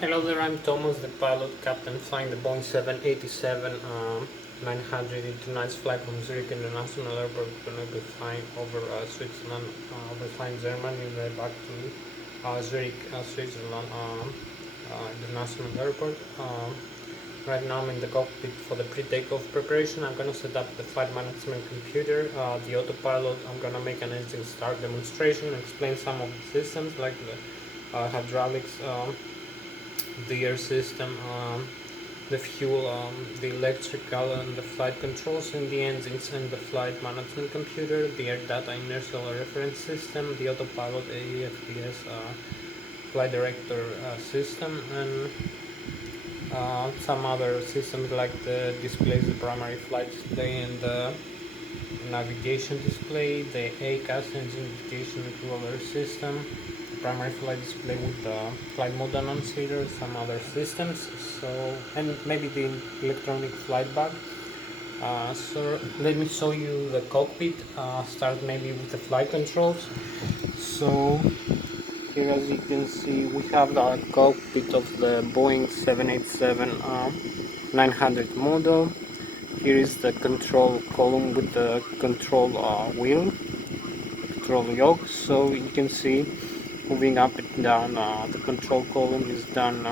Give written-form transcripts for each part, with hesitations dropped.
Hello there, I'm Thomas, the pilot captain flying the Boeing 787 900 tonight's flight from Zurich International Airport. We're going to be flying over Switzerland, over flying Germany, then back to Zurich, Switzerland International Airport. Right now I'm in the cockpit for the pre-takeoff preparation. I'm going to set up the flight management computer, the autopilot. I'm going to make an engine start demonstration, explain some of the systems like the hydraulics, the air system, the fuel, the electrical and the flight controls in the engines and the flight management computer, the air data inertial reference system, the autopilot AEFTS flight director system, and some other systems like the displays, the primary flight display and the navigation display, the ACAS engine indication controller system, the primary flight display with the flight mode annunciator, some other systems, so and maybe the electronic flight bag. So let me show you the cockpit. Start maybe with the flight controls. So here, as you can see, we have the cockpit of the Boeing 787 900 model. Here is the control column with the control wheel, control yoke. So you can see moving up and down, the control column is done.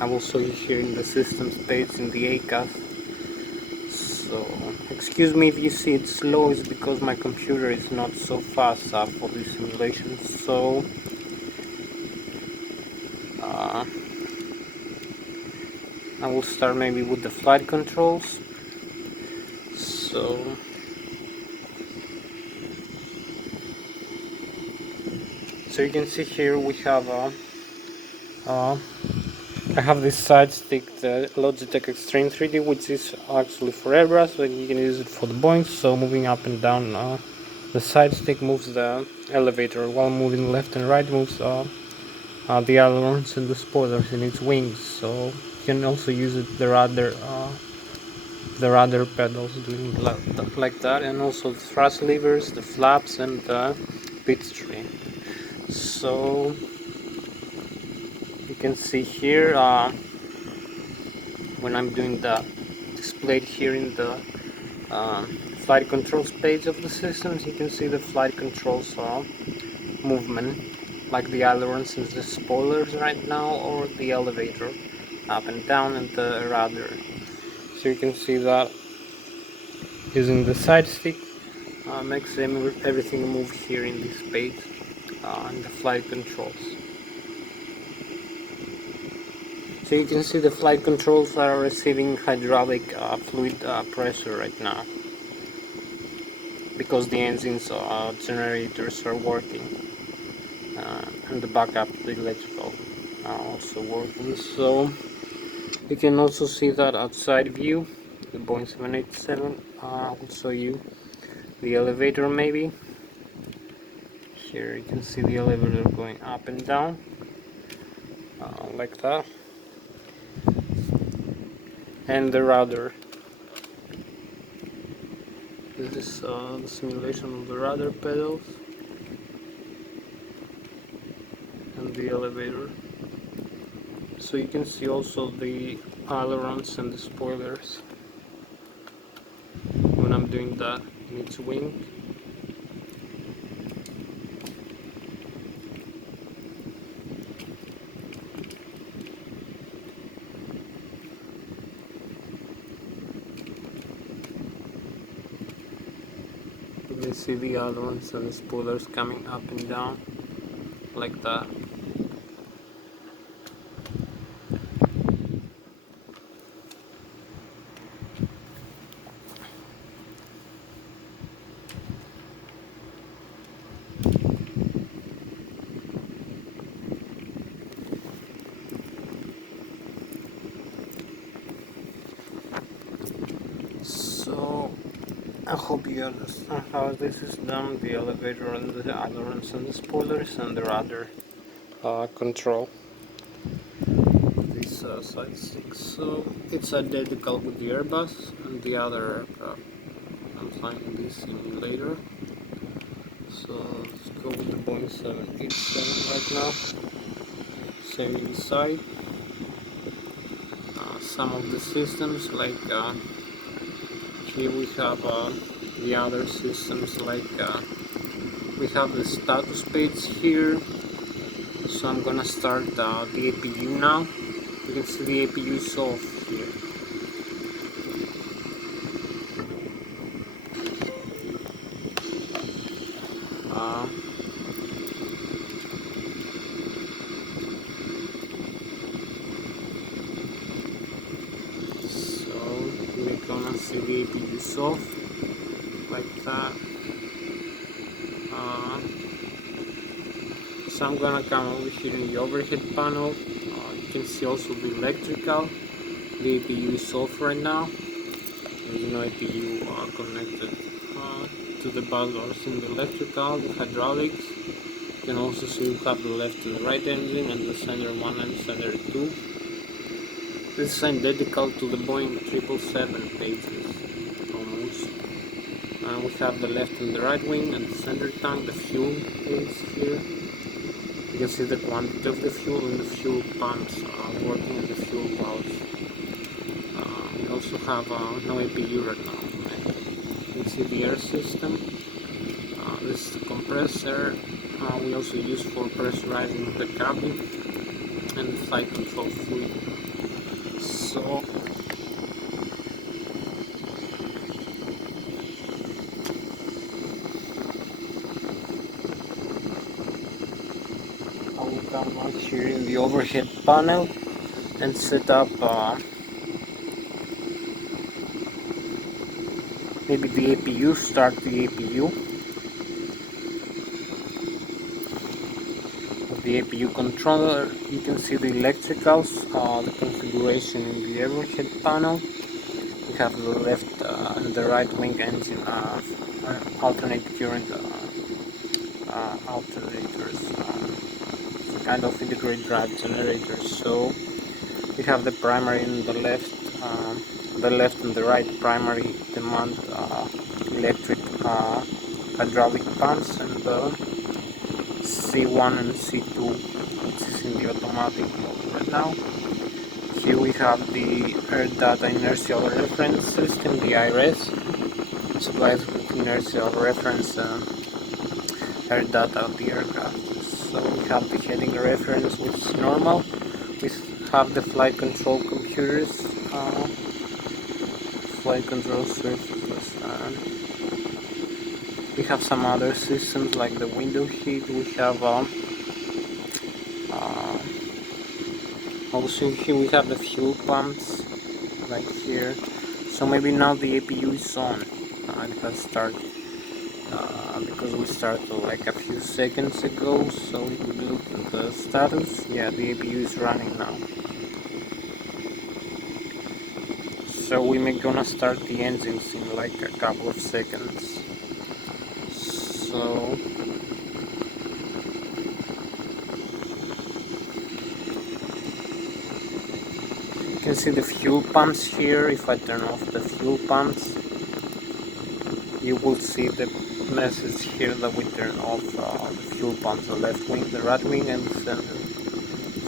I will show you here in the systems page in the ACAS. So excuse me if you see it slow, it's because my computer is not so fast for this simulation. So I will start maybe with the flight controls. So you can see here we have I have this side stick, the Logitech Extreme 3D, which is actually for Airbus, but you can use it for the Boeing. So moving up and down, the side stick moves the elevator, while moving left and right moves the ailerons and the spoilers in its wings. So you can also use it the rudder pedals doing like that, and also the thrust levers, the flaps, and the pitstream. So you can see here when I'm doing the displayed here in the flight controls page of the systems, you can see the flight controls movement, like the ailerons and the spoilers right now, or the elevator up and down, and the rudder. So you can see that using the side stick makes everything move here in this page in the flight controls. So you can see the flight controls are receiving hydraulic fluid pressure right now, because the engines generators are working, and the backup, the electrical, also working. So you can also see that outside view, the Boeing 787. I'll show you the elevator maybe. Here you can see the elevator going up and down, like that, and the rudder. This is the simulation of the rudder pedals and the elevator. So you can see also the ailerons and the spoilers when I'm doing that in its wing. You can see the ailerons and the spoilers coming up and down like that. So I hope you understand how this is done, the elevator and the ailerons and the spoilers and the rudder control. This side stick, so it's identical with the Airbus and the other aircraft. I'm flying this simulator. So let's go with the Boeing 787 right now. show you inside. Some of the systems, like here we have the other systems, like we have the status page here. So I'm gonna start the APU now. You can see the APU is off here. So we're gonna see the APU is off like that. So I'm gonna come over here in the overhead panel. You can see also the electrical. The APU is off right now. There's no APU connected to the buzzers in the electrical, the hydraulics. You can also see we have the left and the right engine and the center 1 and center 2. This is identical to the Boeing 777 pages, almost. We have the left and the right wing and the center tank, the fuel is here. You can see the quantity of the fuel and the fuel pumps working in the fuel valves. We also have no APU right now. You can see the air system. This is the compressor. We also use for pressurizing the cabin and the flight control fluid. So I will come out here in the overhead panel and set up maybe the APU, start the APU. The APU controller, you can see the electricals, the configuration in the overhead panel. We have the left and the right wing engine alternate current alternators, kind of integrated drive generators. So we have the primary in the left and the right primary demand electric hydraulic pumps, and the C1 and C2, which is in the automatic mode right now. Here we have the Air Data Inertial Reference System, the IRS. It supplies with inertial reference air data of the aircraft. So we have the heading reference, which is normal. We have the flight control computers, flight control surfaces. We have some other systems like the window heat. We have also here we have the fuel pumps right here. So maybe now the APU is on. It has started because we started like a few seconds ago. So we could look at the status. Yeah, the APU is running now. So we're gonna start the engines in like a couple of seconds. So you can see the fuel pumps here. If I turn off the fuel pumps, you will see the message here that we turn off the fuel pumps, the left wing, the right wing, and the center.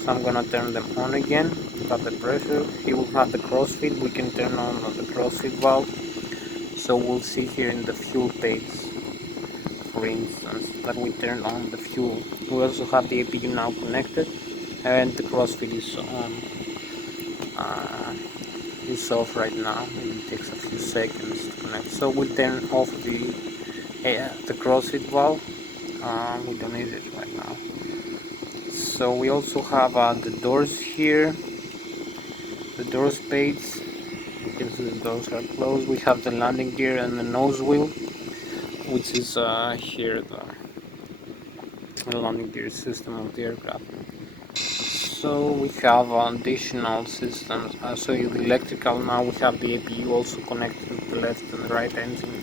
So I'm gonna turn them on again. We have the pressure. Here we have the crossfeed. We can turn on the crossfeed valve. So we'll see here in the fuel page, for instance, that we turn on the fuel. We also have the APU now connected, and the crossfeed is on. It's off right now. It takes a few seconds to connect. So we turn off the crossfeed valve. We don't need it right now. So we also have the doors here. The doors page. You can see the doors are closed. We have the landing gear and the nose wheel, which is here the landing gear system of the aircraft. So we have additional systems. So the electrical, now we have the APU also connected to the left and the right engine.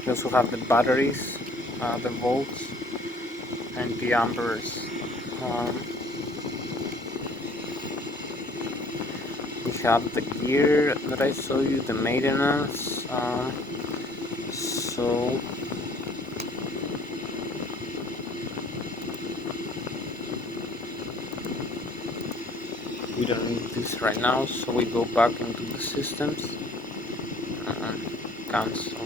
We also have the batteries, the volts, and the amperes. We have the gear that I showed you, the maintenance. So don't need this right now, so we go back into the systems. Cancel.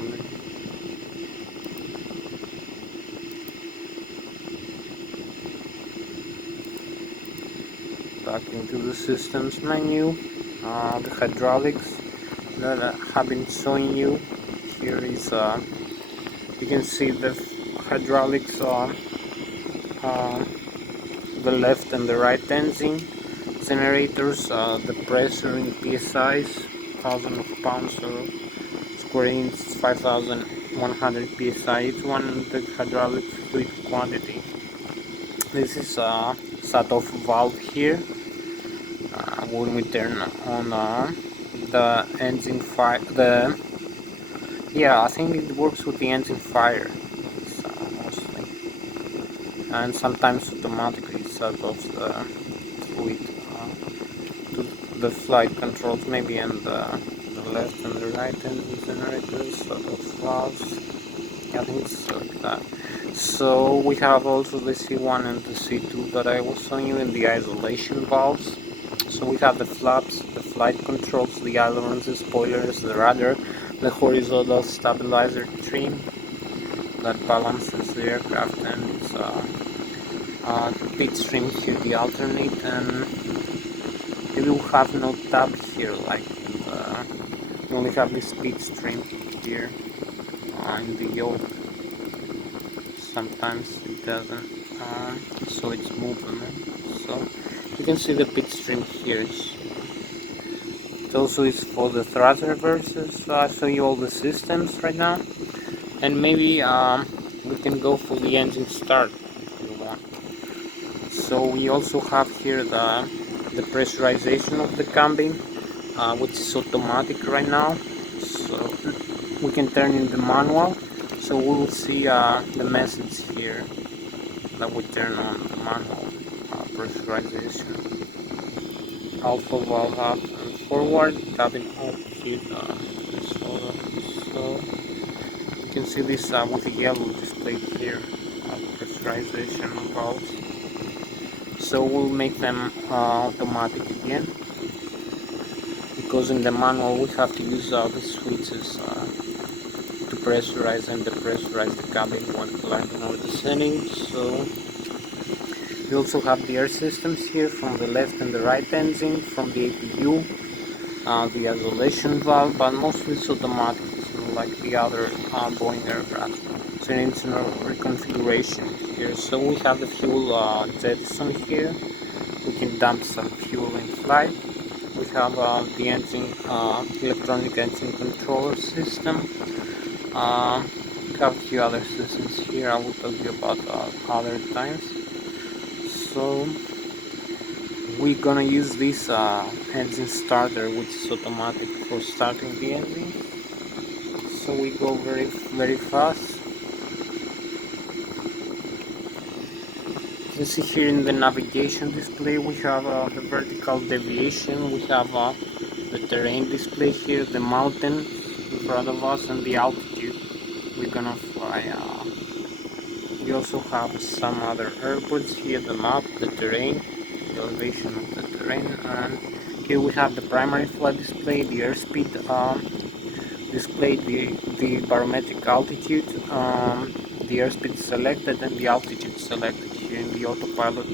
Back into the systems menu. The hydraulics that I have been showing you. Here is you can see the hydraulics on the left and the right engine generators, the pressure in PSIs, 1000 of pounds or square inch, 5100 PSI each one, the hydraulic fluid quantity. This is a shut-off valve here. When we turn on the engine fire, I think it works with the engine fire mostly, and sometimes automatically shut off the fluid to the flight controls, maybe in the left and the right engine generators, shut off valves. I think it's like that. So we have also the C1 and the C2 that I was showing you in the isolation valves. So we have the flaps, the flight controls, the ailerons, the spoilers, the rudder, the horizontal stabilizer trim that balances the aircraft, and it's pitch trim here, the alternate, and we will have no tab here, like we only have this pitch trim here in the yoke. Sometimes it doesn't, so it's movement. So you can see the pitch trim here. It also is for the thrust reversers. So I'll show you all the systems right now, and maybe we can go for the engine start if you want. So we also have here the pressurization of the cabin, which is automatic right now. So we can turn in the manual. So we will see the message here that we turn on the manual pressurization. Alpha valve up and forward, cabin altitude so you can see this with the yellow displayed here, pressurization valves. So we'll make them automatic again, because in the manual we have to use the switches to pressurize and depressurize the cabin when learning all the settings. So we also have the air systems here from the left and the right engine, from the APU, the isolation valve, but mostly it's automatic, so like the other Boeing aircraft. So it's a reconfiguration here. So we have the fuel jettison here. We can dump some fuel in flight. We have the engine, electronic engine controller system. We have a few other systems here I will tell you about other times. So we're gonna use this engine starter, which is automatic for starting the engine. So we go very fast. You can see here in the navigation display we have the vertical deviation, we have the terrain display here, the mountain in front of us, and the altitude we're gonna fly. We also have some other airports here, the map, the terrain, the elevation of the terrain, and here we have the primary flight display, the airspeed display, the barometric altitude, the airspeed selected, and the altitude selected here in the autopilot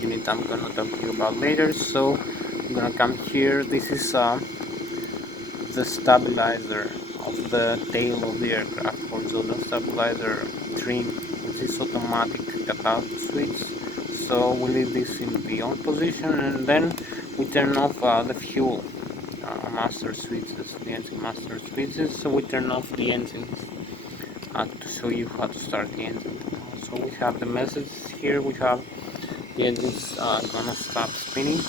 unit I'm gonna talk to you about later. So I'm gonna come here. This is the stabilizer of the tail of the aircraft, horizontal stabilizer trim, which is automatic cutout switch. So we leave this in the on position, and then we turn off the fuel master switches, the engine master switches. So we turn off the engine to show you how to start the engine. So we have the message here. We have the engine's gonna stop spinning.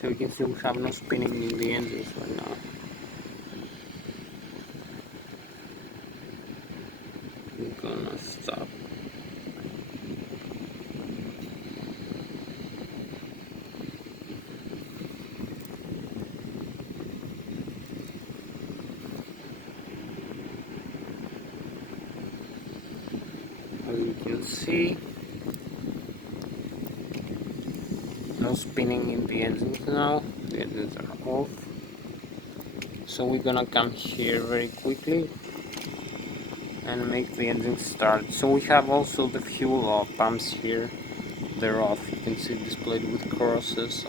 So you can see we have no spinning in the engines right now. We're gonna stop. As you can see, no spinning in the engines now. The engines are off. So we're gonna come here very quickly and make the engine start. So we have also the fuel pumps here. They're off. You can see displayed with crosses.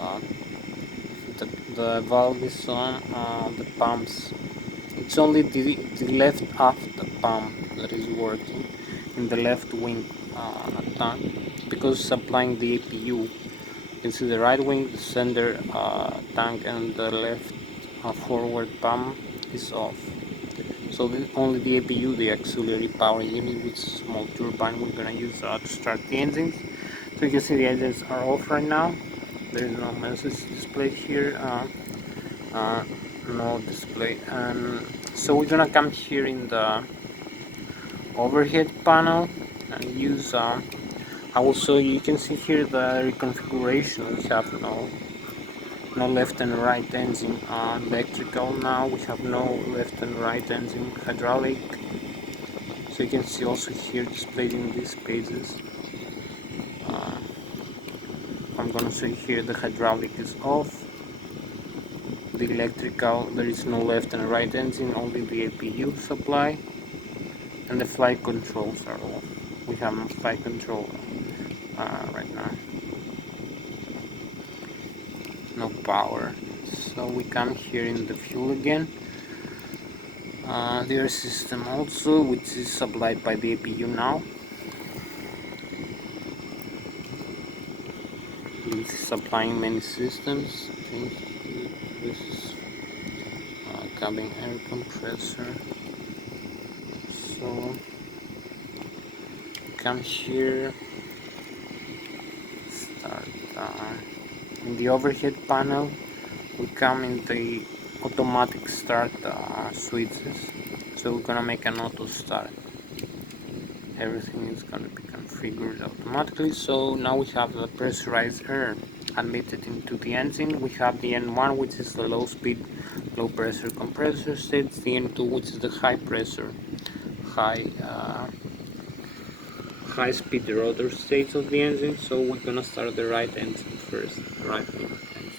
The valve is on. The pumps. It's only the left aft pump that is working in the left wing tank, because it's supplying the APU. You can see the right wing, the center tank, and the left forward pump is off. So only the APU, the auxiliary power unit, which is a small turbine, we're gonna use to start the engines. So you can see the engines are off right now. There is no message displayed here. No display. And so we're gonna come here in the overhead panel and use also you can see here the reconfiguration. We have no left and right engine electrical now. We have no left and right engine hydraulic. So you can see also here displayed in these pages. I'm gonna say here the hydraulic is off. The electrical, there is no left and right engine, only the APU supply, and the flight controls are off. We have no flight control right now. No power. So we come here in the fuel again. The air system also, which is supplied by the APU now. This is supplying many systems. I think this is cabin air compressor. So come here, start in the overhead panel. We come in the automatic start switches. So we're gonna make an auto start. Everything is gonna be configured automatically. So now we have the pressurized air admitted into the engine. We have the N1, which is the low speed, low pressure compressor states, the N2, which is the high pressure, high speed rotor states of the engine. So we're gonna start the right engine first, the right wing engine.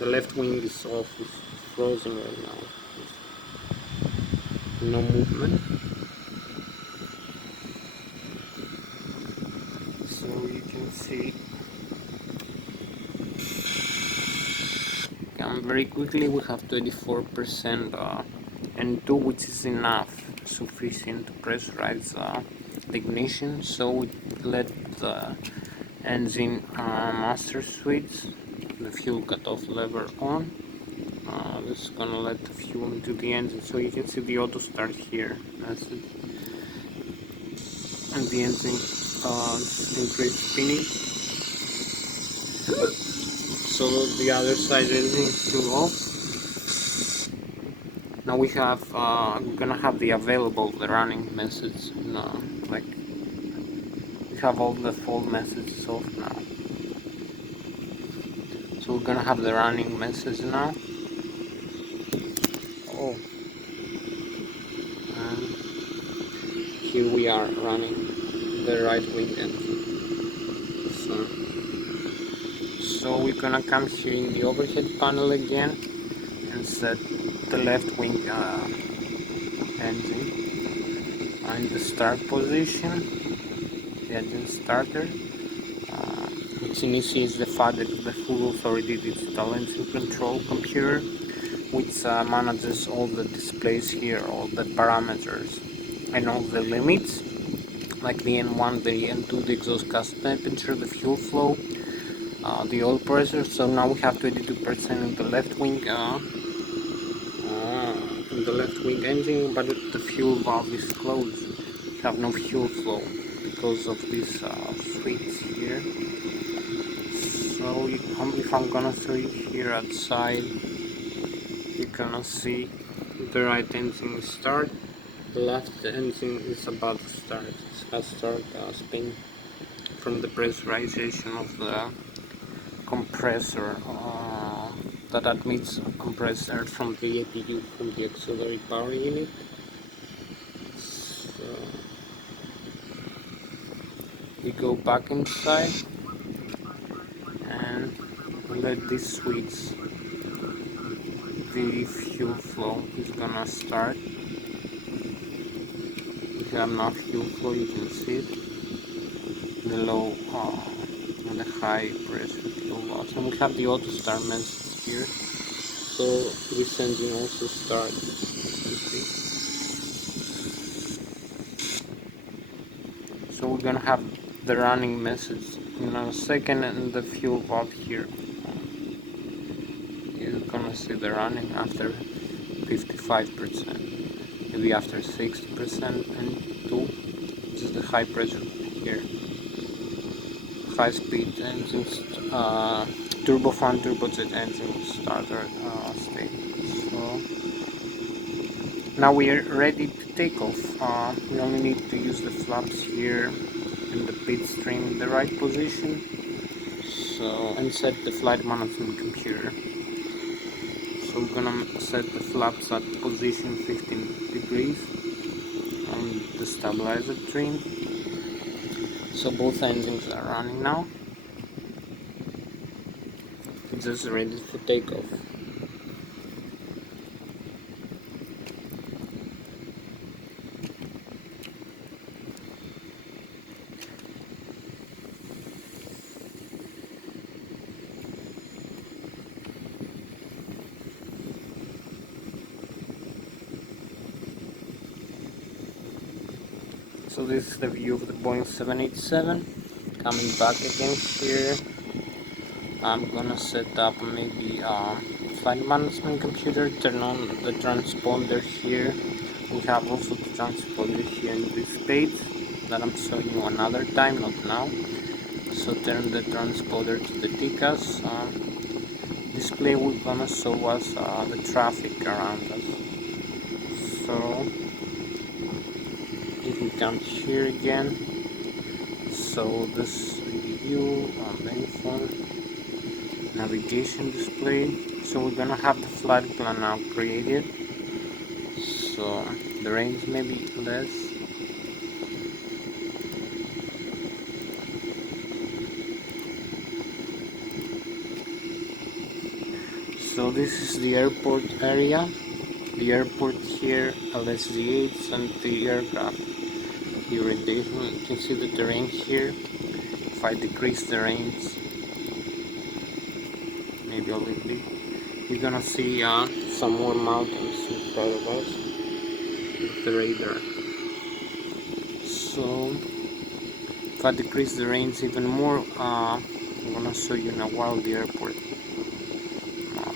The left wing is off, it's frozen right now, no movement. So you can see, come very quickly. We have 24% N2, which is enough, sufficient to pressurize the ignition. So we let the engine master switch, the fuel cutoff lever on. This is gonna let the fuel into the engine. So you can see the auto start here, and the engine increased spinning. So the other side engine is still off. Now we have we're gonna have the running message. Like we have all the fault messages off now. So we're gonna have the running message now. Oh, and here we are running the right wing engine. So we're gonna come here in the overhead panel again and set the left wing engine in the start position, the engine starter, which initiates the FADEC, the full authority digital engine control computer, which manages all the displays here, all the parameters and all the limits, like the N1, the N2, the exhaust gas temperature, the fuel flow, the oil pressure. So now we have 22% in the left wing engine, but the fuel valve is closed. We have no fuel flow because of this switch here. So if I'm gonna throw it here outside, you're gonna see the right engine start, the left engine is about to start. It has started spin from the pressurization of the compressor that admits compressed air from the APU, from the auxiliary power unit. So we go back inside, and let this switch, the fuel flow is gonna start. We have now fuel flow, you can see it, the low and the high pressure fuel loss, and we have the auto start message here, so this engine also starts, you see. So we're gonna have the running message in a second, and the fuel valve here, you're gonna see the running after 55%, maybe after 60%, and 2, this is the high pressure here, high speed engines, turbofan turbojet engine starter state. So now we are ready to take off. We only need to use the flaps here in the pit stream in the right position, so, and set the flight management computer. So we're gonna set the flaps at position 15 degrees on the stabilizer trim. So both engines are running now. It's just ready for takeoff. So this is the view of the Boeing 787. Coming back again here, I'm gonna set up maybe flight management computer, turn on the transponder here. We have also the transponder here in this page that I'm showing you another time, not now. So turn the transponder to the TCAS. Display will gonna show us the traffic around us. So you can come here again. So this view, menu phone, navigation display. So we're gonna have the flight plan now created. So the range may be less. So this is the airport area. The airport here, Lszh, and the aircraft. Here you can see the terrain here. If I decrease the range, maybe a little bit, you're gonna see some more mountains in front of us with the radar. So if I decrease the range even more, I'm gonna show you in a while the airport map.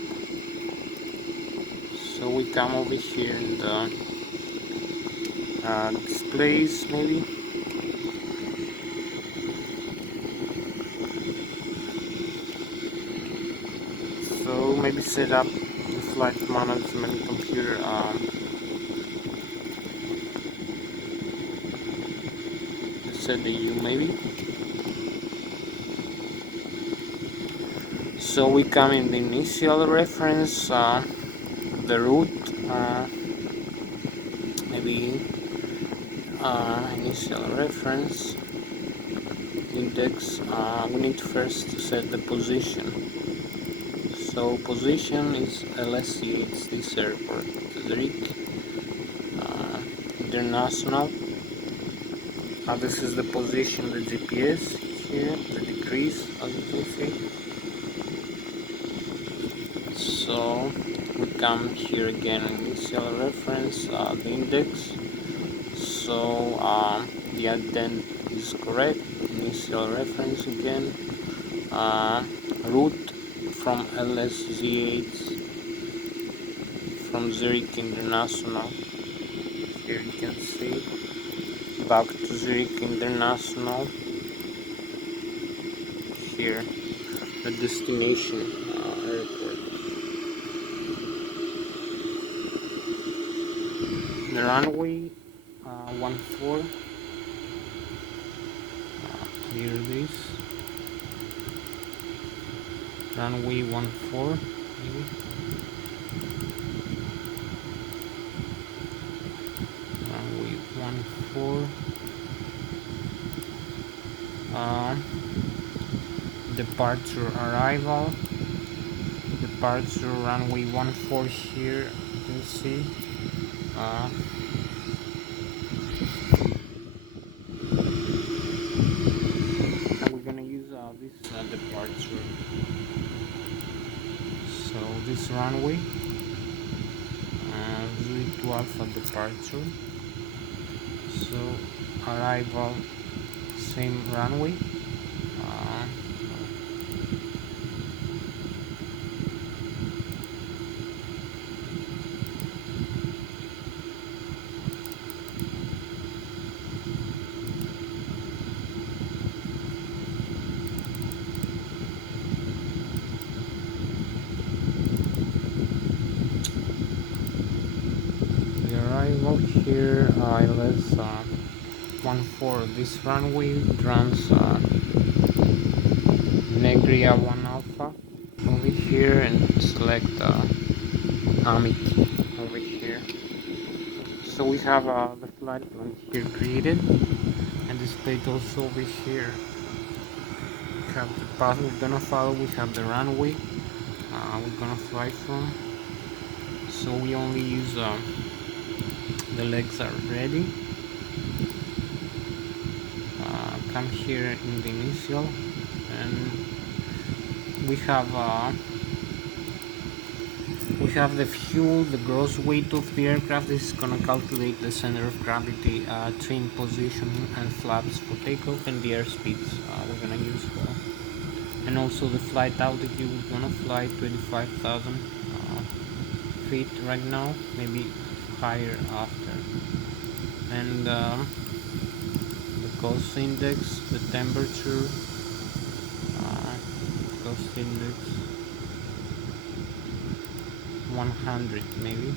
So we come over here in the displays maybe. So maybe set up the flight management computer set the U maybe. So we come in the initial reference, the route, maybe initial reference index. We need first set the position. So position is Lszh, this airport, Zurich International. This is the position, the GPS here, the decrease, as you can see. So we come here again, initial reference, the index. So the indent is correct. Initial reference again. Route from Lszh, from Zurich International. Here you can see. Back to Zurich International. Here, the destination airport. The runway 14. Here it is. Runway 14. Maybe. Runway 14. Departure arrival. departure runway 14 here, you can see. And we're gonna use this departure. So this runway, 02 Alpha departure. So arrival, same runway. Arrival here, Lszh 14. This runway runs Negria 1 Alpha over here, and select Amit over here. So we have the flight plan here created, and displayed also over here. We have the path we're gonna follow, we have the runway we're gonna fly from. So we only use the legs are ready. Come here in the initial, and we have the fuel, the gross weight of the aircraft. This is gonna calculate the center of gravity, trim position, and flaps for takeoff, and the airspeeds we're gonna use for, and also the flight altitude. We're gonna fly 25,000 feet right now, maybe higher after, and the cost index, the temperature, cost index 100 maybe.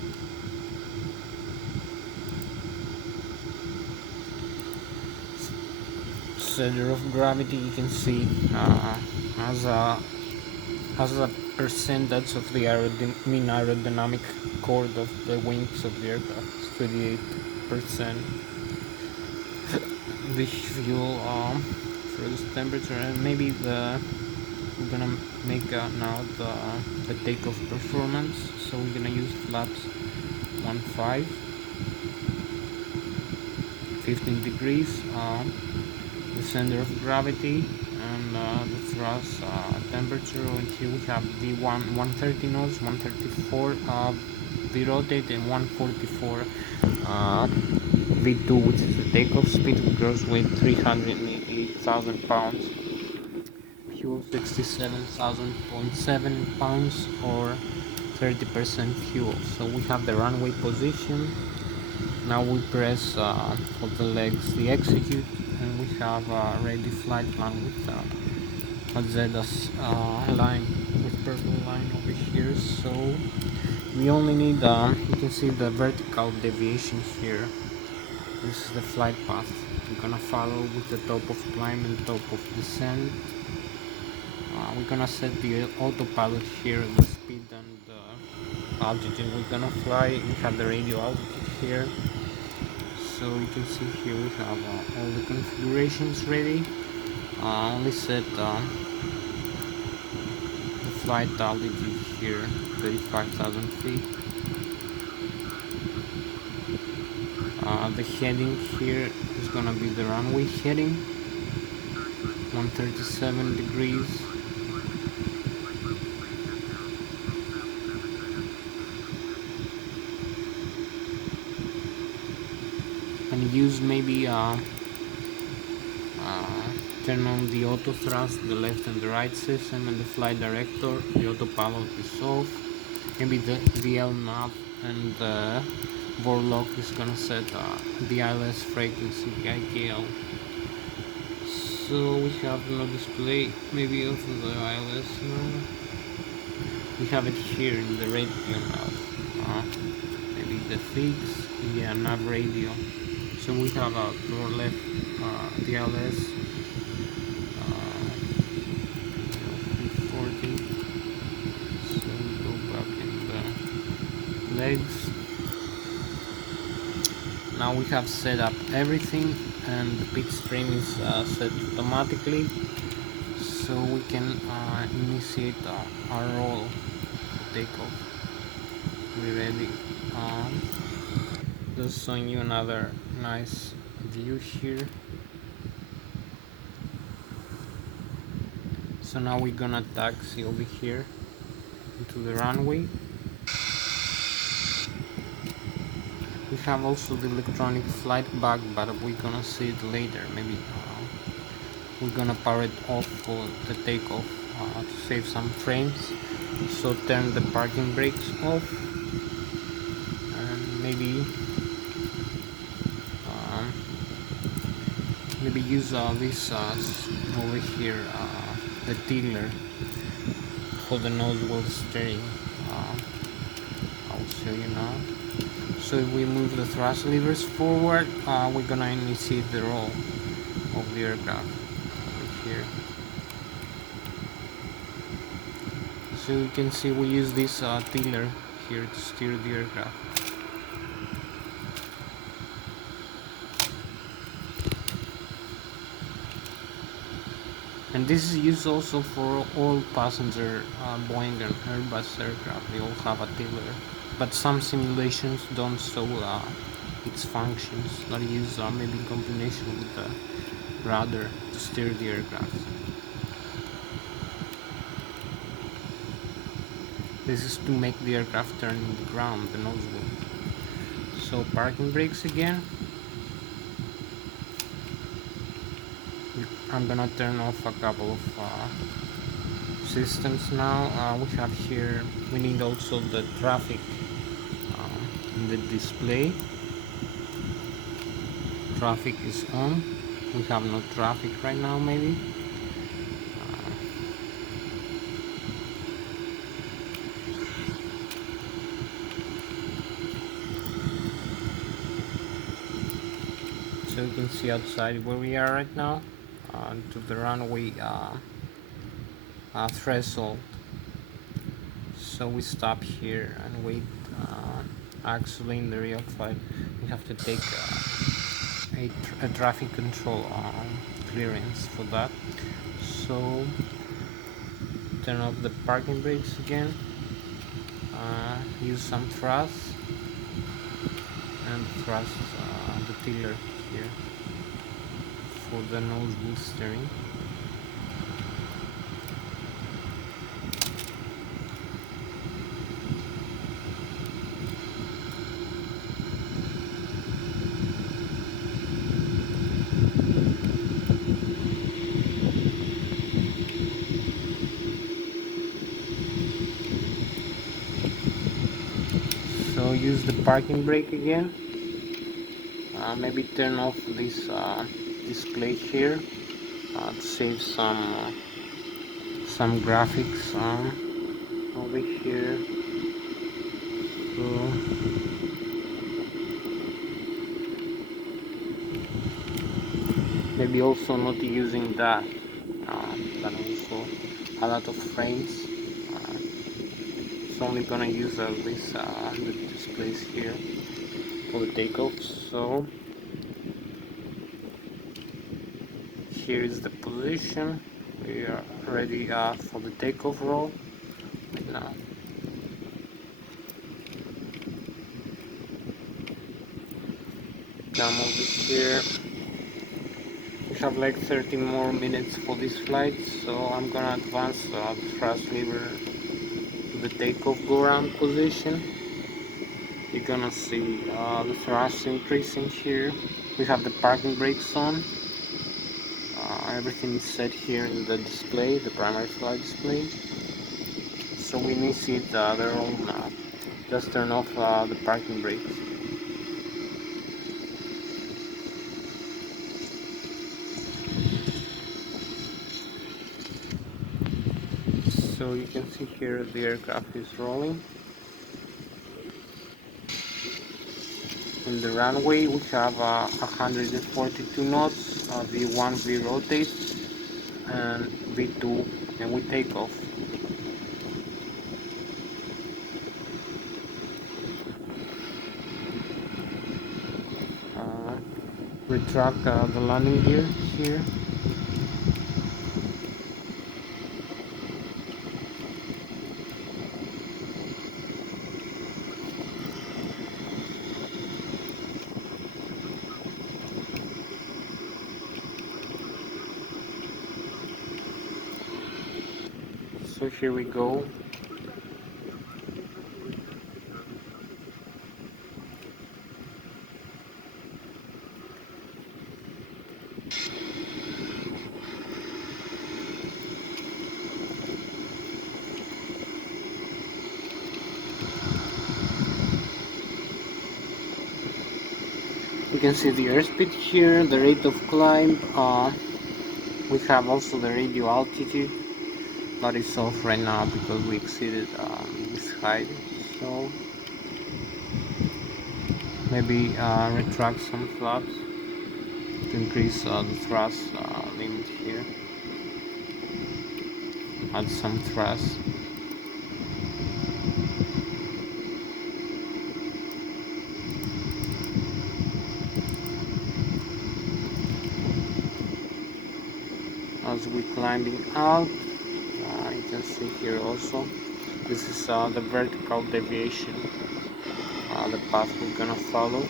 Center of gravity, you can see as a percentage of the mean aerodynamic chord of the wings of the aircraft, 28%. The fuel for this temperature, and maybe we're gonna make now the takeoff performance. So we're gonna use flaps 1.5, 15 degrees, the center of gravity, and the thrust temperature. And here we have V1 130 knots, 134 V rotate, and 144 V2, which is the takeoff speed, with gross weight 388,000 pounds, fuel 67,000.7 pounds, or 30% fuel. So we have the runway position. Now we press for the legs, the execute, and we have a ready flight plan with a ZS line, with purple line over here. So we only need, you can see the vertical deviation here. This is the flight path we're gonna follow, with the top of climb and top of descent. We're gonna set the autopilot here, the speed and the altitude we're gonna fly. We have the radio altitude here. So you can see here we have all the configurations ready. Only set the flight altitude here, 35,000 feet. The heading here is gonna be the runway heading, 137 degrees. And use maybe turn on the auto thrust, the left and the right system, and the flight director. The autopilot is off. Maybe the VL nav and the Vorlock is gonna set the ILS frequency, the IKL. So we have no display, maybe of the ILS now. We have it here in the radio nav. Maybe the fix, yeah, nav radio. So we have a door left, the ILS 40. So we go back in the legs. Now we have set up everything, and the pitch stream is set automatically, so we can initiate our roll. takeoff. We're ready. Just showing you another nice view here. So now we're gonna taxi over here into the runway. We have also the electronic flight bag, but we're gonna see it later. Maybe we're gonna power it off for the takeoff to save some frames. So turn the parking brakes off, and maybe use this over here, the tiller for the nose wheel steering. I'll show you now. So if we move the thrust levers forward, we're gonna initiate the roll of the aircraft over here. So you can see we use this tiller here to steer the aircraft. And this is used also for all passenger Boeing and Airbus aircraft. They all have a tiller, but some simulations don't show its functions. That use maybe in combination with the rudder to steer the aircraft. This is to make the aircraft turn in the ground, the nose wheel. So parking brakes again. I'm gonna turn off a couple of systems now. We have here, we need also the traffic in the display. Traffic is on. We have no traffic right now, maybe. So you can see outside where we are right now, to the runway threshold. So we stop here and wait. Actually, in the real flight, we have to take a traffic control clearance for that. So turn off the parking brakes again. Use some thrust and thrust the tiller here for the nose wheel steering. So use the parking brake again. Maybe turn off this display here to save some graphics over here. So maybe also not using that. That also a lot of frames. It's only gonna use this the displays here for the takeoff. So here is the position. We are ready for the takeoff roll right now. Come over here. We have like 30 more minutes for this flight, so I'm gonna advance the thrust lever to the takeoff go around position. You're gonna see the thrust increasing here. We have the parking brakes on. Everything is set here in the display, the primary flight display. So we initiate the roll now. Just turn off the parking brakes. So you can see here the aircraft is rolling. In the runway we have 142 knots, V1, V rotate, and V2, and we take off. Retract the landing gear here. So here we go. You can see the airspeed here, the rate of climb. We have also the radio altitude, but it's off right now because we exceeded this height. So maybe retract some flaps to increase the thrust limit here. Add some thrust. As we're climbing out, you can see here also, this is the vertical deviation, the path we're gonna follow.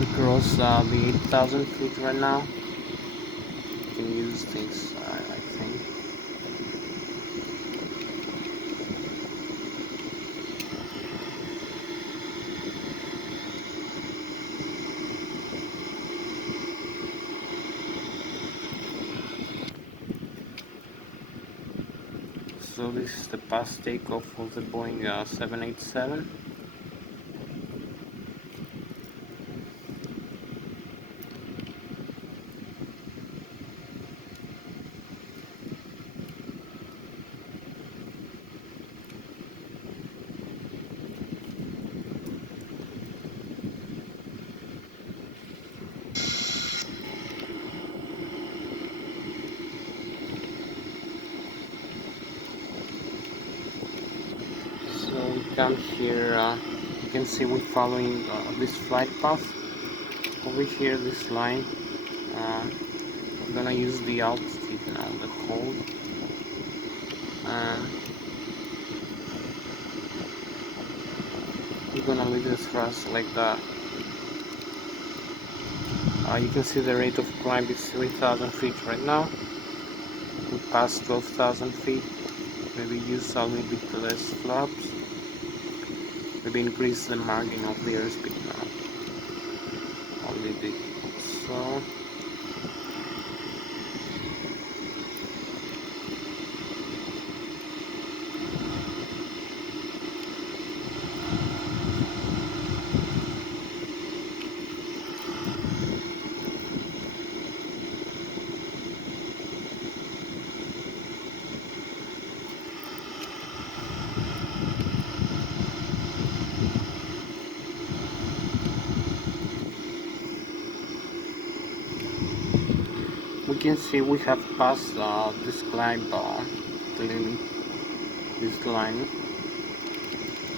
We cross the 8,000 feet right now. You can use this, I think. So this is the past takeoff of the Boeing 787. So we come here, you can see we're following this flight path. Over here, this line, I'm gonna use the altitude now, the hold. We're gonna leave the thrust like that. You can see the rate of climb is 3,000 feet right now. We passed 12,000 feet. Maybe use a little bit less flaps. Maybe increase the margin of the airspeed now. A little bit. So we can see we have passed this climb clearly, this line.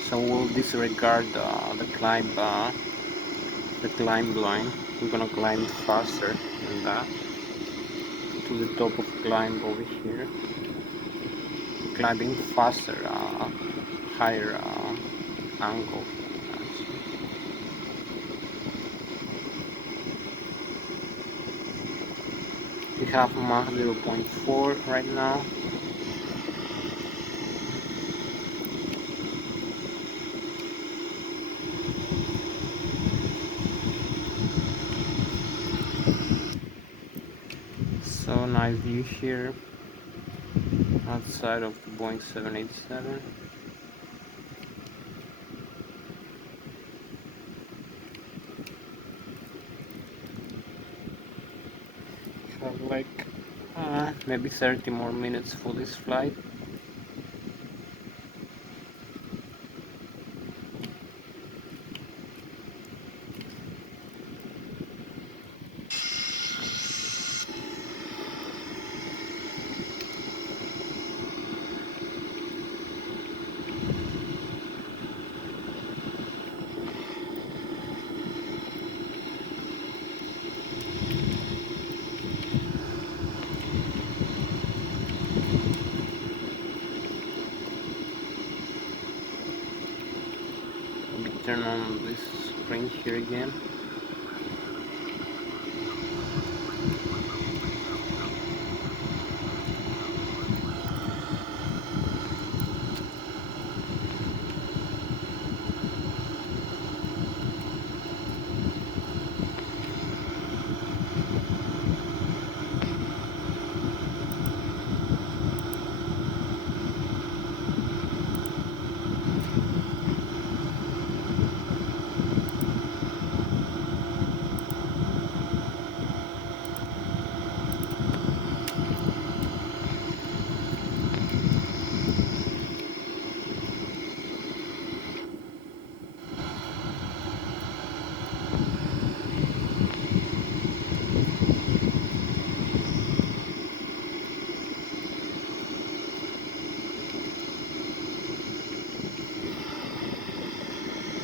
So we'll disregard the climb line. We're gonna climb faster than that to the top of climb over here. Climbing faster, higher angle. We have Mach 0.4 right now. So nice view here outside of the Boeing 787. Have like maybe 30 more minutes for this flight. turn on this screen here again.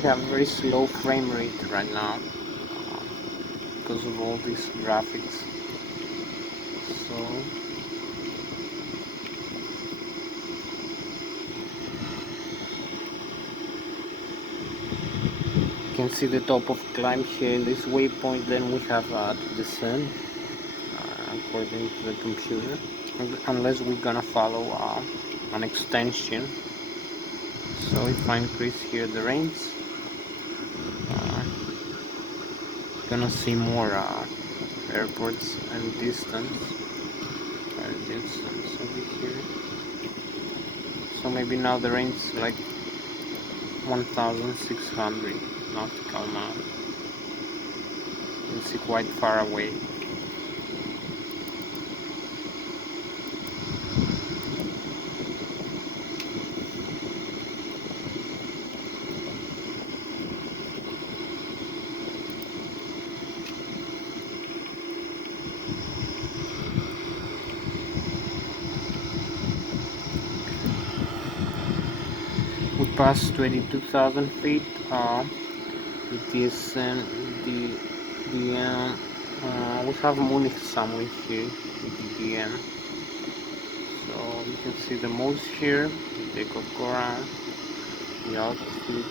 We have a very slow frame rate right now because of all these graphics. So you can see the top of climb here in this waypoint. Then we have to descend according to the computer, unless we're gonna follow an extension. So if I increase here the range, gonna see more airports and distance over here. So maybe now the range is like 1,600 nautical miles. You can see quite far away. We passed 22,000 feet. It is we have Munich somewhere here, the so you can see the modes here, the Kokora, the altitude.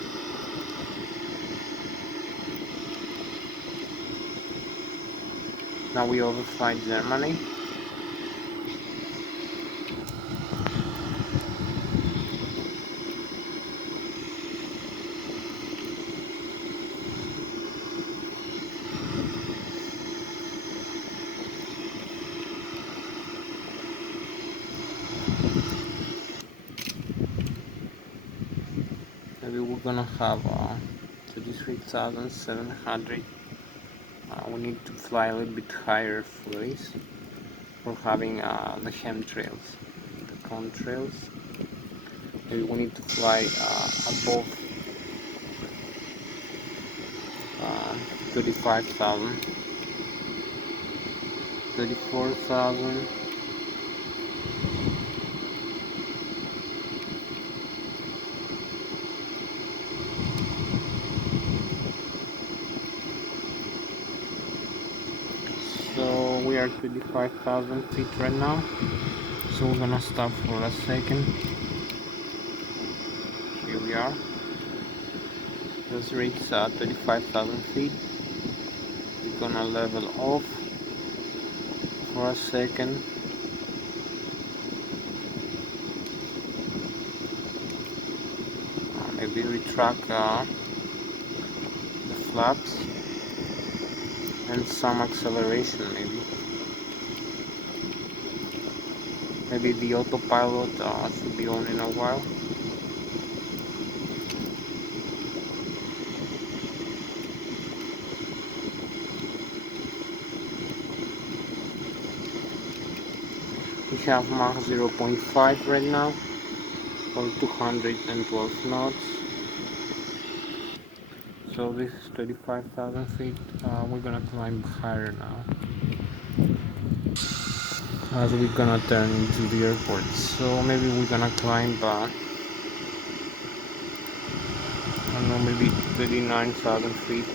Now we overfly Germany. Maybe we're gonna have 33,700. We need to fly a little bit higher for this. We're having the chemtrails, the contrails. Maybe we need to fly above 35,000, 34,000. So we are 25,000 feet right now. So we're gonna stop for a second. Here we are. Let's reach 35,000 feet. We're gonna level off for a second. Maybe retract the flaps and some acceleration maybe. Maybe the autopilot should be on in a while. We have Mach 0.5 right now, or 212 knots. So this is 35,000 feet. We're gonna climb higher now, as we're gonna turn into the airport. So maybe we're gonna climb I don't know, maybe 39,000 feet.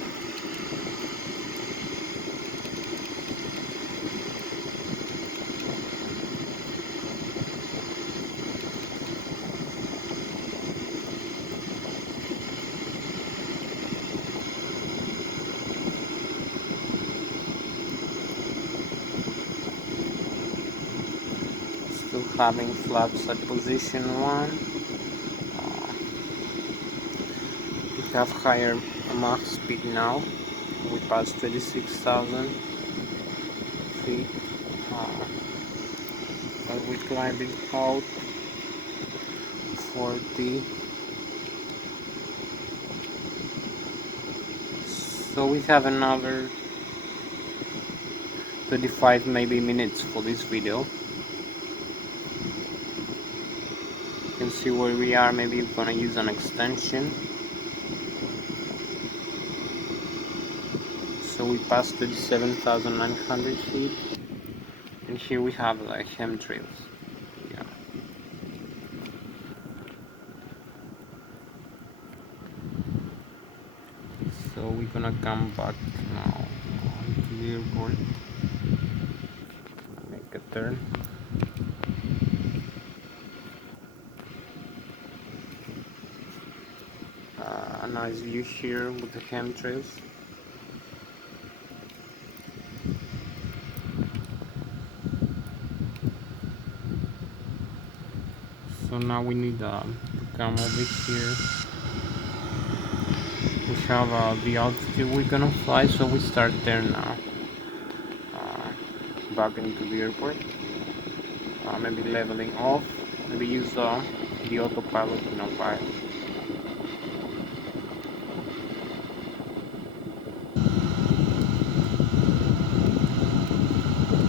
still having flaps at position 1. We have higher Mach speed now. We passed 26,000 feet. But we're climbing out 40. So we have another 35 maybe minutes for this video. You can see where we are. Maybe we're gonna use an extension. So we passed 37,900 feet, and here we have like chemtrails. Yeah. So we're gonna come back now to the airport. Make a turn. A nice view here with the chemtrails. So now we need to come over here. We have the altitude we're gonna fly, so we start there now. Back into the airport. Maybe leveling off. Maybe use the autopilot in a while.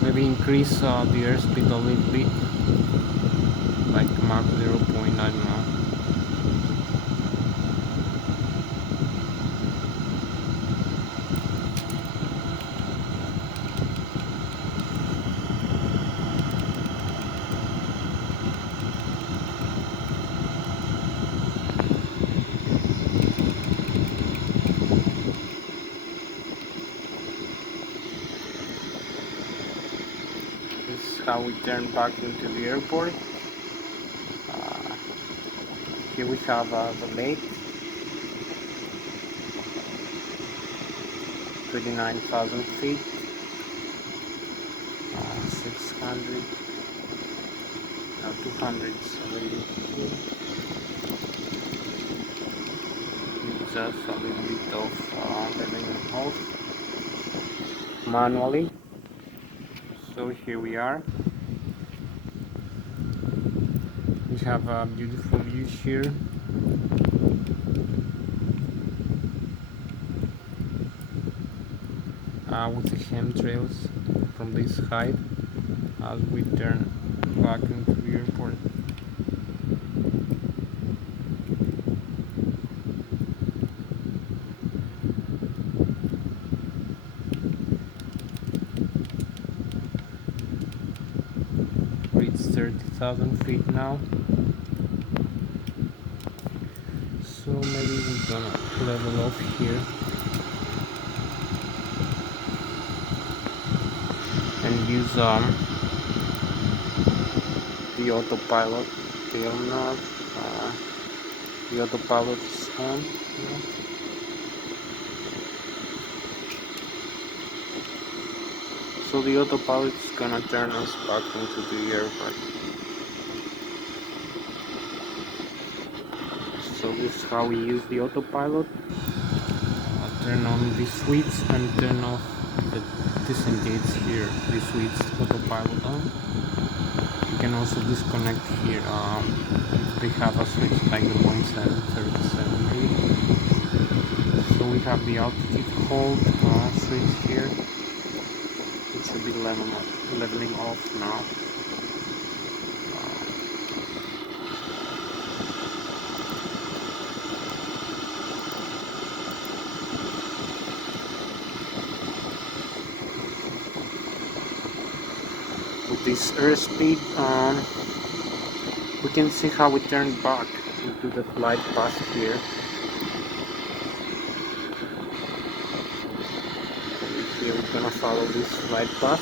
Maybe increase the airspeed a little bit, like Mach 0.9 now. This is how we turn back into the airport. Here we have the lake, 29,000 feet, 600, 200 already. Gives us a little bit of leveling off manually. So here we are. We have a beautiful view here. With the chemtrails from this height as we turn back into the airport. Reach 30,000 feet now. So maybe we're gonna level off here and use the autopilot tail knob. The autopilot is on. Yeah. So the autopilot is gonna turn us back into the airport. So this is how we use the autopilot. Turn on the switch and turn off the disengage here. The switch autopilot on. You can also disconnect here if they have a switch like the Boeing 737 maybe. So we have the altitude hold switch here. It should be leveling off now. With this airspeed, we can see how we turn back into the flight path here. Here we're gonna follow this flight path.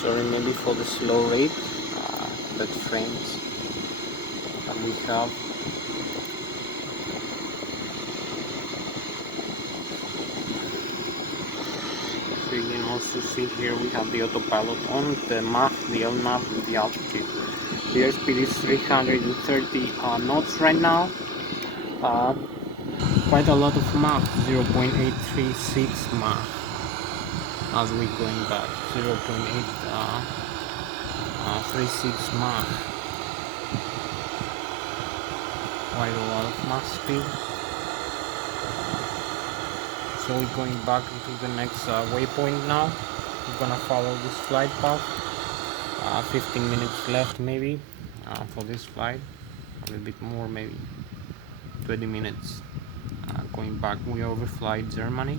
sorry maybe for the slow rate, that frames that we have. So you can also see here we have the autopilot on, the Mach, the LNAV, and the altitude. The airspeed is 330 knots right now. Quite a lot of Mach, 0.836 Mach as we're going back, 0.836 Mach. Quite a lot of Mach speed. So we're going back into the next waypoint now. We're gonna follow this flight path. 15 minutes left maybe for this flight, a little bit more, maybe 20 minutes. Going back, we overfly Germany.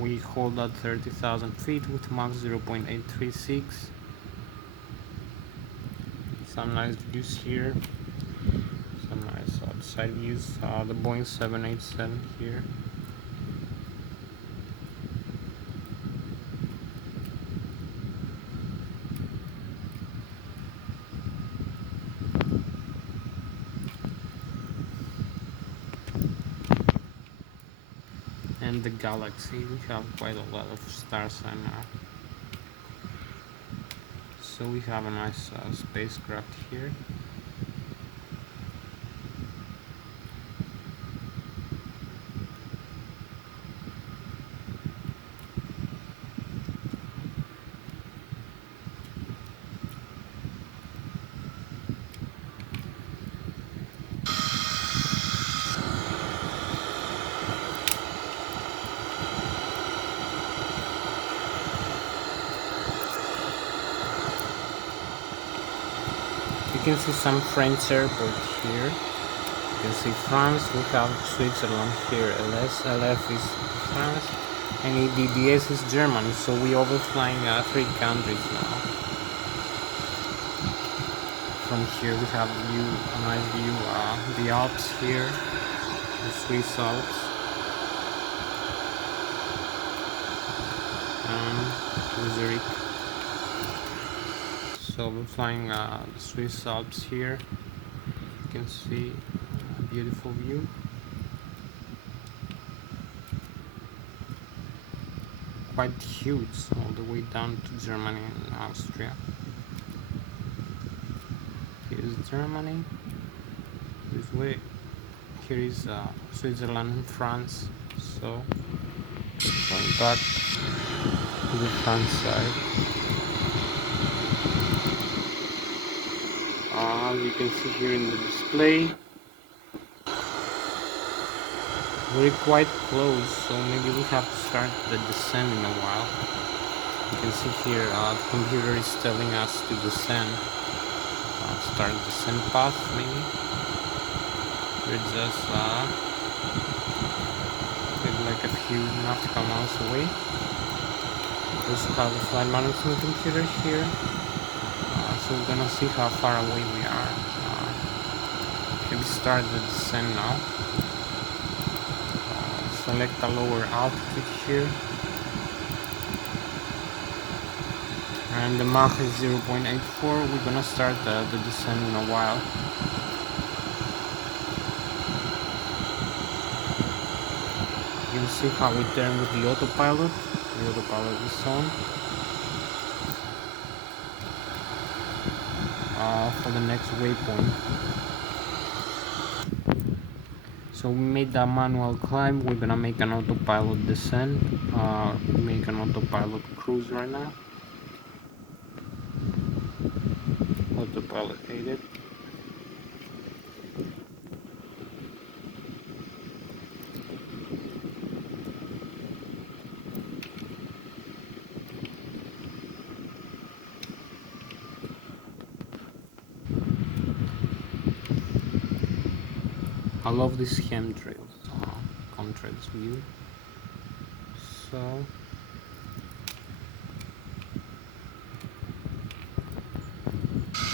We hold at 30,000 feet with Mach 0.836. Some nice views here, some nice outside views. The Boeing 787 here. And the galaxy, we have quite a lot of stars, and so we have a nice spacecraft here. You can see some French airport here. You can see France, we have Switzerland here, Lszh, LF is France, and EDDS is Germany, so we overflying 3 countries now. From here we have view, a nice view, the Alps here, the Swiss Alps, Zurich. So we're flying the Swiss Alps here. You can see a beautiful view. Quite huge, all the way down to Germany and Austria. Here's Germany. This way. Here is Switzerland and France. So going back to the France side. As you can see here in the display, we're quite close, so maybe we have to start the descent in a while. You can see here the computer is telling us to descend. Start descent path maybe. We're just like a few nautical miles away. We also have the flight management computer here. So we're gonna see how far away we are. Maybe start the descent now. Select a lower altitude here. And the Mach is 0.84. We're gonna start the descent in a while. You'll see how we turn with the autopilot. The autopilot is on. For the next waypoint. So we made that manual climb. We're gonna make an autopilot descent. Make an autopilot cruise right now. Autopilot aided. I love this chemtrails, contrast view. So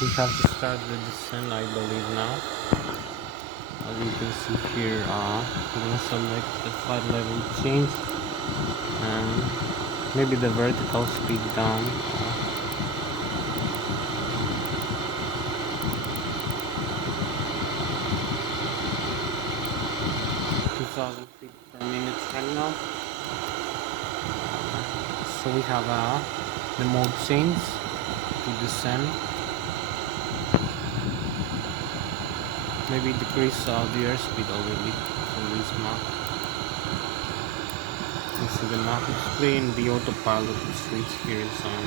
we have to start the descent, I believe now. As you can see here, I'm gonna select the flight level change and maybe the vertical speed down. 2,000 feet per minute right now. So we have the mode change to descend. Maybe decrease the airspeed a little bit from this map. You see the map display and the autopilot switch here is on.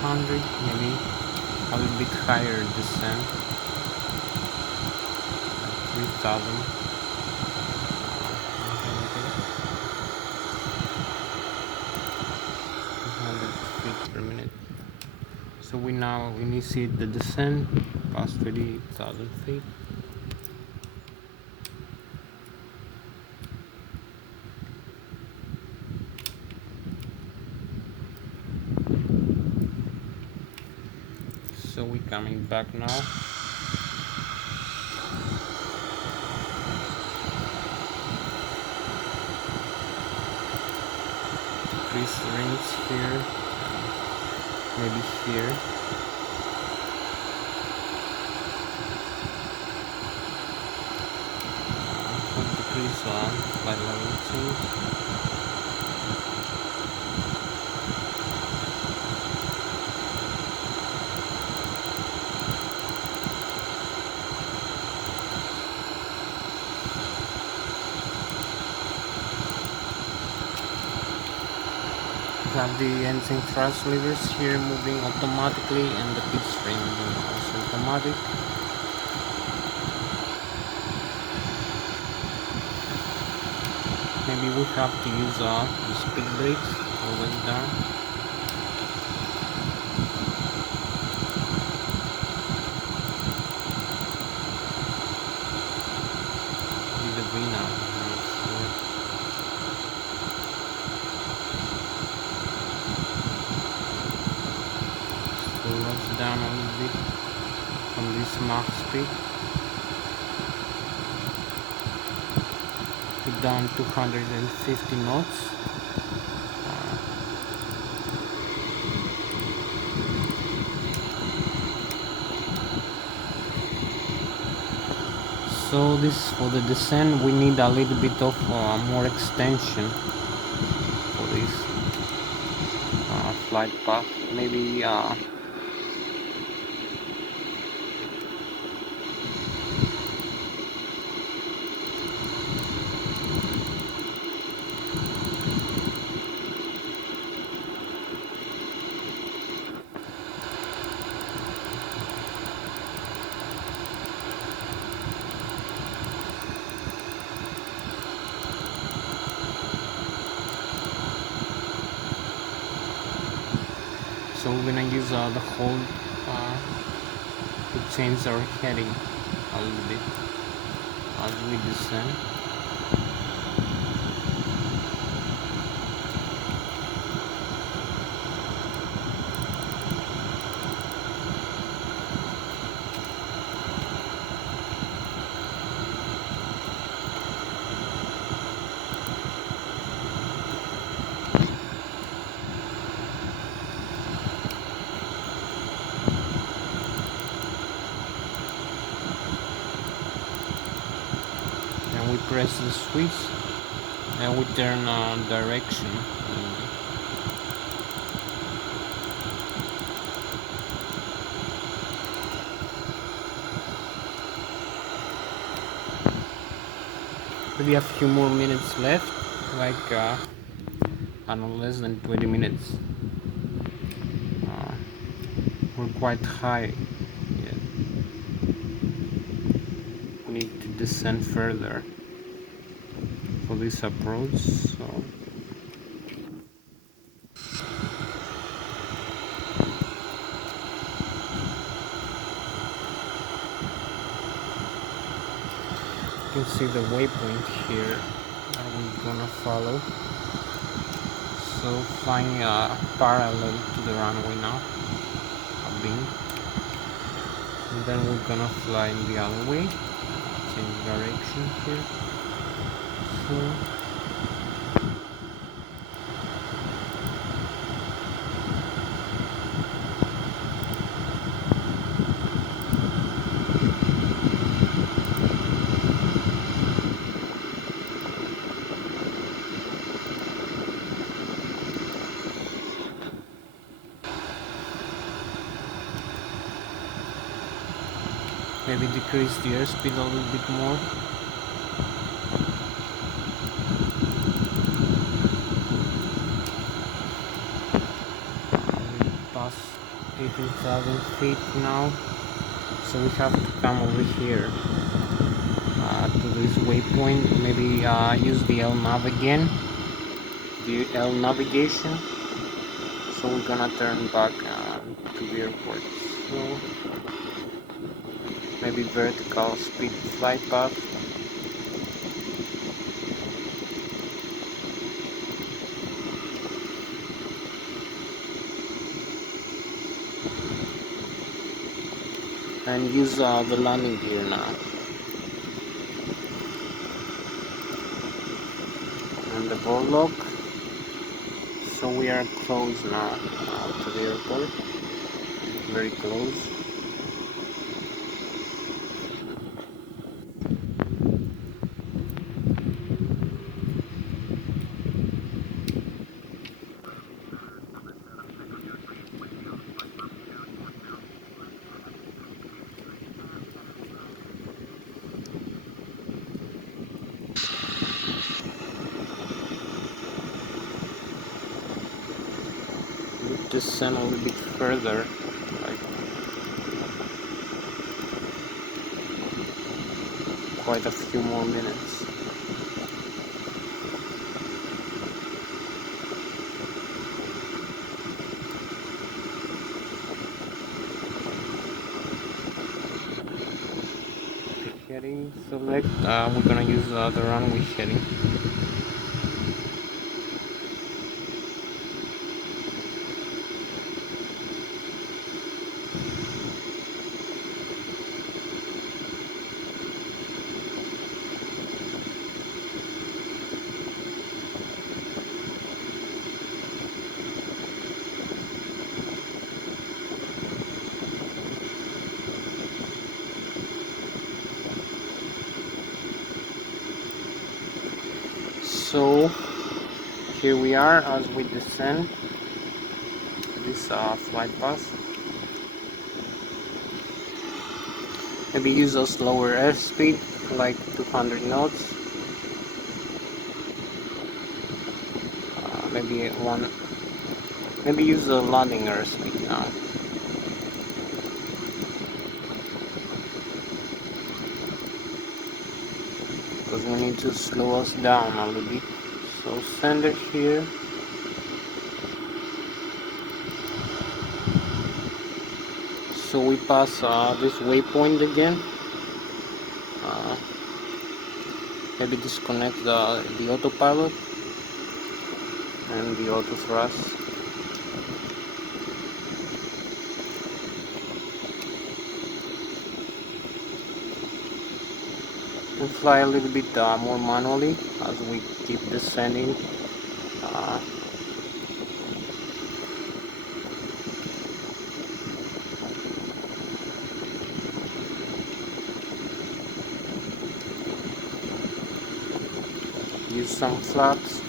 Maybe a little bit higher descent, like 3,000. 200 feet per minute. So we now initiate the descent past 30,000 feet. So we're coming back now. Decrease the range here, maybe here. Decrease flight level change. Have the engine thrust levers here moving automatically and the pitch frame moving also automatic. Maybe we have to use the speed brakes always down. Be the V now. Down a little bit from this Mach speed to down 250 knots. So this for the descent we need a little bit of more extension for this flight path. Maybe so we're gonna use the hold to change our heading a little bit as we descend. Press the switch and we turn direction. Maybe a few more minutes left, like I don't know, less than 20 minutes. We're quite high yet. We need to descend further for this approach, so you can see the waypoint here that we're gonna follow. So flying parallel to the runway now, a beam. and then we're gonna fly in the other way, change direction here. So maybe decrease the airspeed a little bit more. We pass 18,000 feet now, so we have to come over here to this waypoint. Maybe use the L nav again, the L navigation. So we're gonna turn back to the airport. So maybe vertical speed flight path. And use the landing gear now. And the board lock. So we are close now to the airport. Very close. Descend a little bit further, like quite a few more minutes. Heading select, we're gonna use the runway heading. So here we are as we descend this flight path. Maybe use a slower airspeed, like 200 knots. Maybe use a landing airspeed now. Because we need to slow us down a little bit. So center here. So we pass this waypoint again. Maybe disconnect the autopilot and the auto thrust. And fly a little bit more manually as we keep descending. Use some flaps.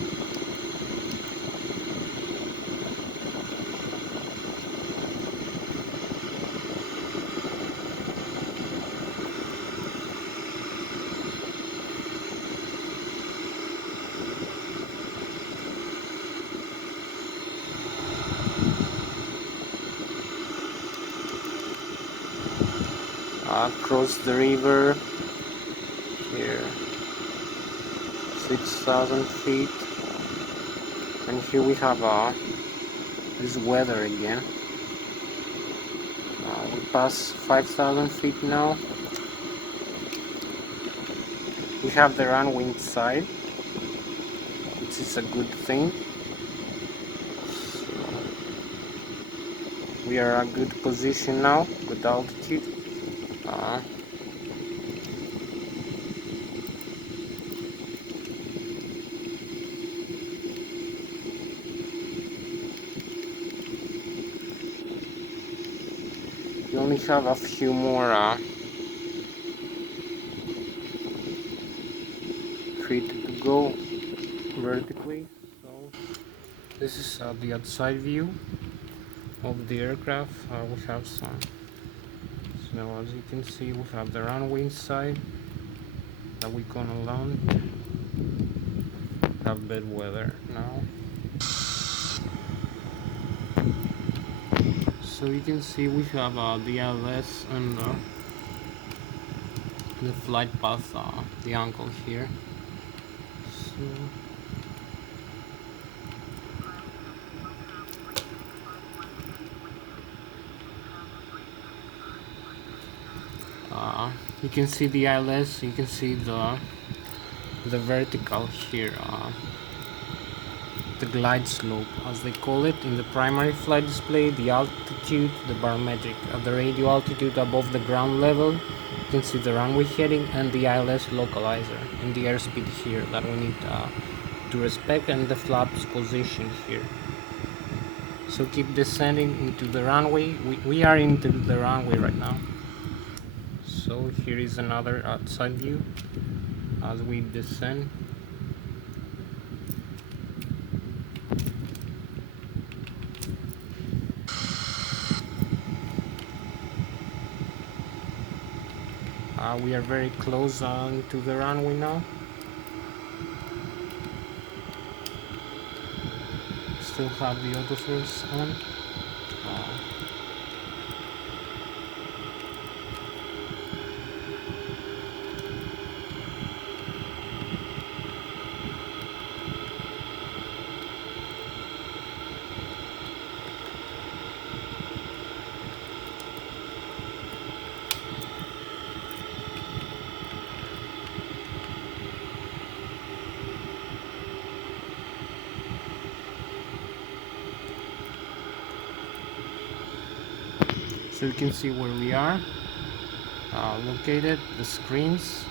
Cross the river here, 6,000 feet, and here we have this weather again. We pass 5,000 feet now. We have the runway inside, which is a good thing. So we are at a good position now, good altitude. We only have a few more feet to go vertically. So this is the outside view of the aircraft. We have some. So as you can see, we have the runway inside that we're gonna land. Have bad weather now. So you can see we have the Lszh and the flight path, the angle here. So you can see the Lszh, you can see the vertical here, the glide slope as they call it in the primary flight display, the altitude, the barometric, the radio altitude above the ground level. You can see the runway heading and the Lszh localizer and the airspeed here that we need to respect, and the flaps position here. So keep descending into the runway. We are into the runway right now. So here is another outside view as we descend. We are very close to the runway now. Still have the autothrust on. So you can see where we are located, the screens.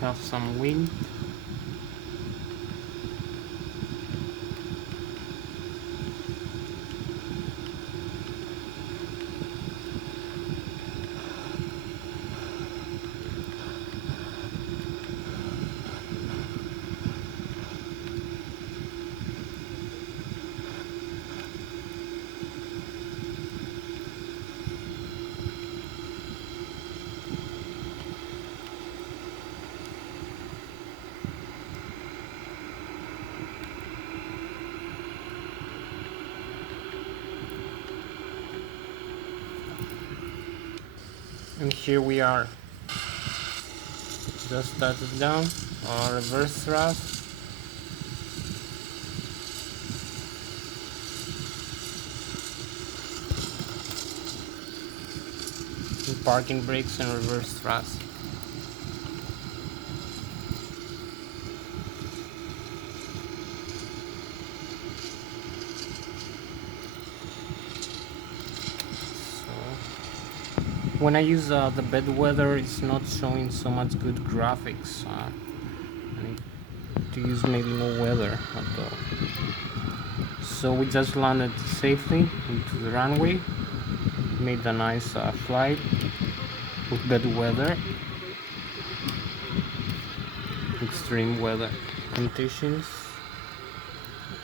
Have some wind. And here we are. Just started down, reverse thrust. And parking brakes and reverse thrust. When I use the bad weather, it's not showing so much good graphics. I need to use maybe no weather at all. So we just landed safely into the runway, made a nice flight with bad weather, extreme weather conditions.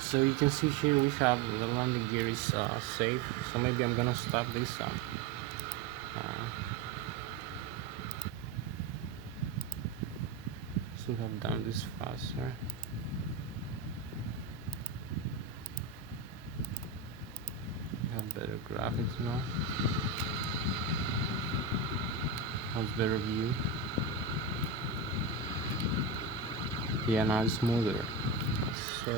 So you can see here we have the landing gear is safe. So maybe I'm gonna stop this. Should have done this faster. We have better graphics now. Has better view. Yeah, now it's smoother. So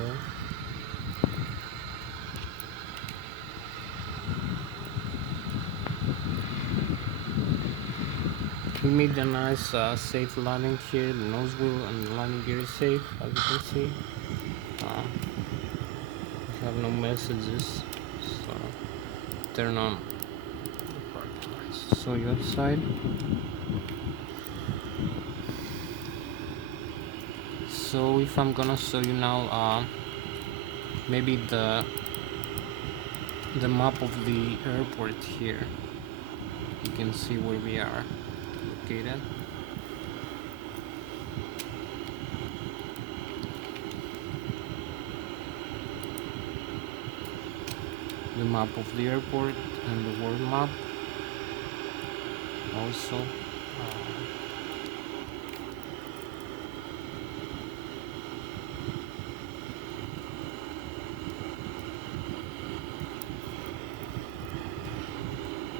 We made a nice safe landing here. The nose wheel and the landing gear is safe, as you can see. We have no messages, so turn on the parking lights. So you outside. So if I'm gonna show you now, maybe the map of the airport here. You can see where we are located. The map of the airport and the world map also.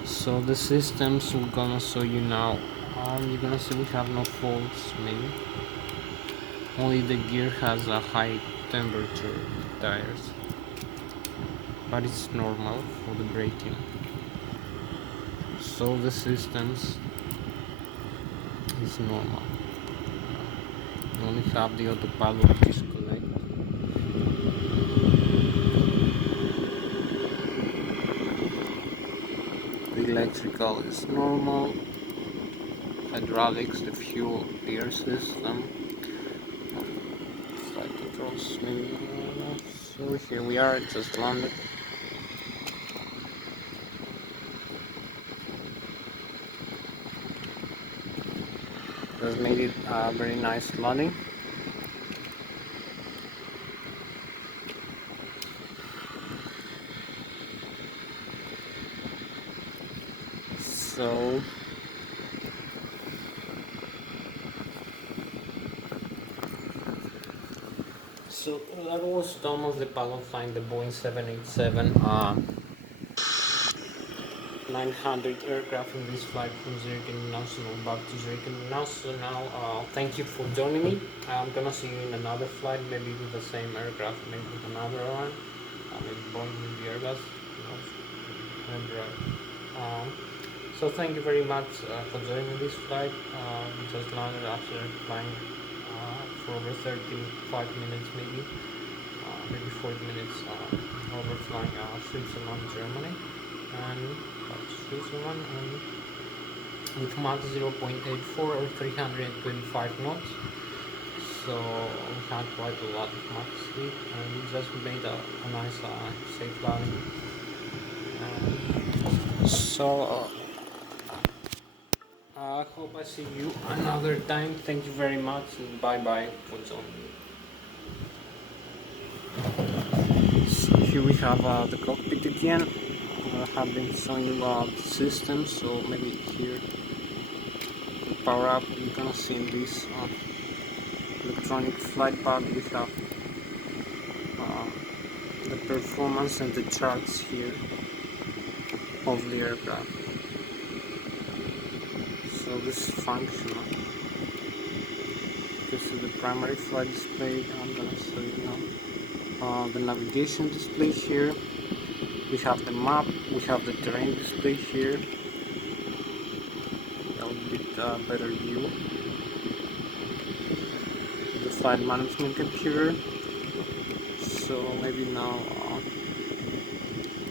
So the systems we're gonna show you now. You're gonna see we have no faults, maybe. Only the gear has a high temperature tires, but it's normal for the braking. So the systems is normal. You only have the autopilot disconnect. The electrical is normal. Hydraulics, the fuel, the air system. Flight controls, maybe. So here we are, it just landed. Just made it a very nice landing. So that was done of the pilot flying the Boeing 787 900 aircraft in this flight from Zurich International back to Zurich International. So now thank you for joining me. I'm gonna see you in another flight, maybe with the same aircraft, maybe with another one, maybe Boeing, maybe Airbus, so thank you very much for joining this flight. We just landed after flying for over 35 minutes, maybe 40 minutes, over flying Switzerland, Germany, and Switzerland, and with Mach 0.84 or 325 knots. So we had quite a lot of Mach speed, and we just made a nice safe landing. So I hope I see you another time. Thank you very much, and bye bye for joining me. So here we have the cockpit again. I have been showing you the system, so maybe here the power up. You're gonna see in this electronic flight pad we have the performance and the charts here of the aircraft. So this is functional. This is the primary flight display. I'm gonna show you now the navigation display here. We have the map, we have the terrain display here. A little bit better view. The flight management computer. So maybe now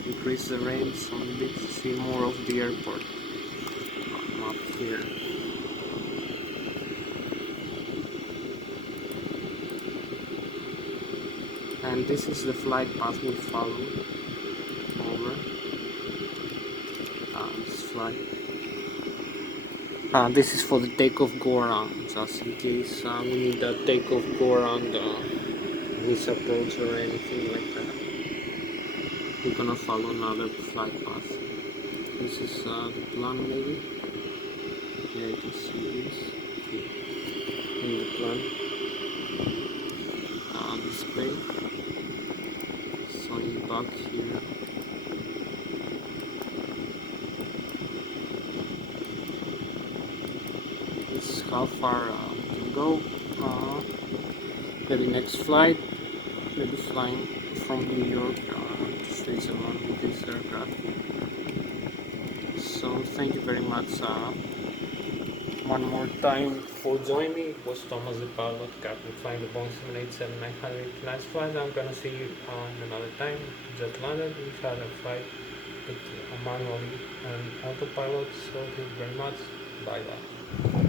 increase the range a little bit to see more of the airport map here. And this is the flight path we follow over this flight. This is for the takeoff go around, just in case we need a takeoff go around misapproach or anything like that. We're gonna follow another flight path. This is the plan, maybe. Yeah, you can see this in the plan display. So you back here. This is how far we can go. Maybe next flight, maybe flying from New York to Switzerland with this aircraft. So thank you very much one more time for joining me. It was Thomas the pilot, captain flying the Boeing 787-900 tonight's flight. I'm gonna see you another time. Just landed. We had a flight with manually and autopilot. So thank you very much. Bye bye.